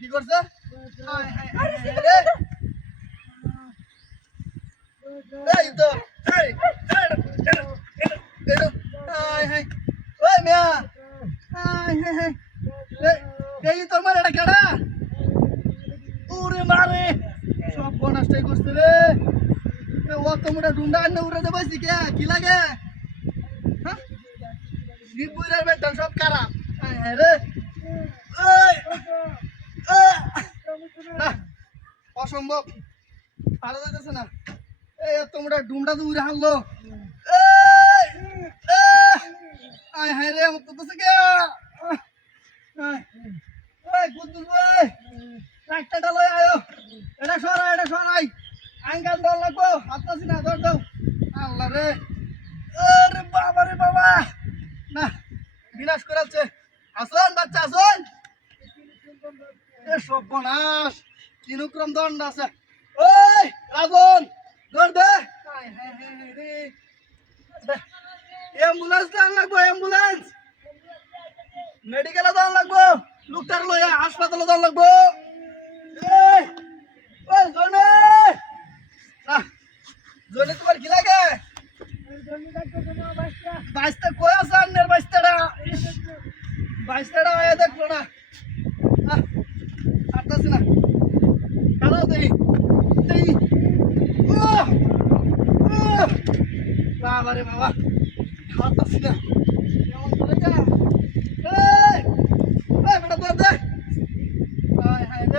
কি করছে এই তো ওই মিয়া এই তোমার এটা কেডা উড়ে মারে সব বনাসটাই করছে রে ও তোমরা ডুন্ডা আন্নে উড়ে দেবাইছি কে কি লাগে হ্যাঁ শিবপুরের বেতন সব খারাপ রে অসম্ভব ভালো যাইতেছে না এই তোমরা ডুমটা তো উড়ে হারলো আয় হায় রে আমার তো কে কুদ্দুস ভাই ট্রাক্টরটা লই আয়ো এটা সরাই আঙ্গাল দল লাগবো হাততাছি না ধর দাও আল্লাহ রে আরে বাবা রে বাবা না বিনাশ করাচ্ছে আসুন বাচ্চা আসুন এ সর্বনাশ তিনক্রম দণ্ড আছে ওই রাজন ধর দে অ্যাম্বুলেন্স দান লাগবো অ্যাম্বুলেন্স মেডিকেলে দান লাগবো লোকটার লইয়া হাসপাতালে দান লাগবো ওই জনে না জনে তোমার কি লাগে বাইশটা কই আছে আন্নের বাইশটাটা হয়ে দেখলো না হাঁটতেছি না কারো দেই বাবা রে বাবা হাঁটতেছি না কেমন করে যা বেটা তোর দে হায় হায় রে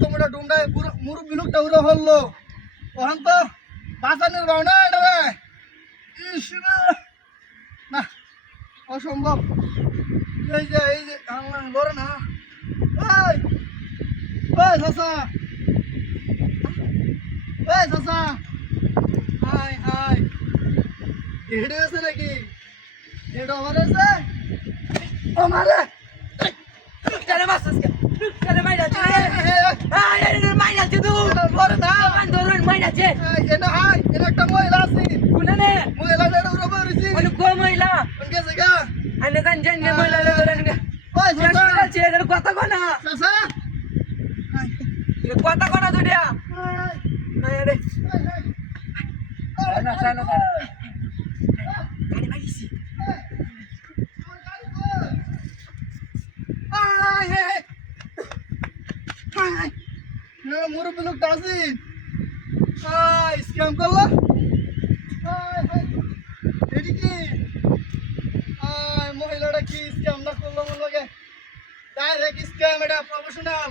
তোমরা ডুমডায় মুরব্বী লোকটা উড়ে হলো ওখান তো বাঁচানোর ভাবনা এটা রে না অসম্ভব এই যে লড়ে না ওই চাচা হাই হাই হেঁটে গেছে নাকি হেঁটে আমার আছে আমারে একটা মহিলা আছে কথা কনা দুনিয়া মুরব্বী লোকটা আছে স্ক্যাম করলো এটি কি মহিলাটা কি স্ক্যাম না করলো মনে লাগে ডাইরেক্ট স্ক্যাম এটা প্রফেশনাল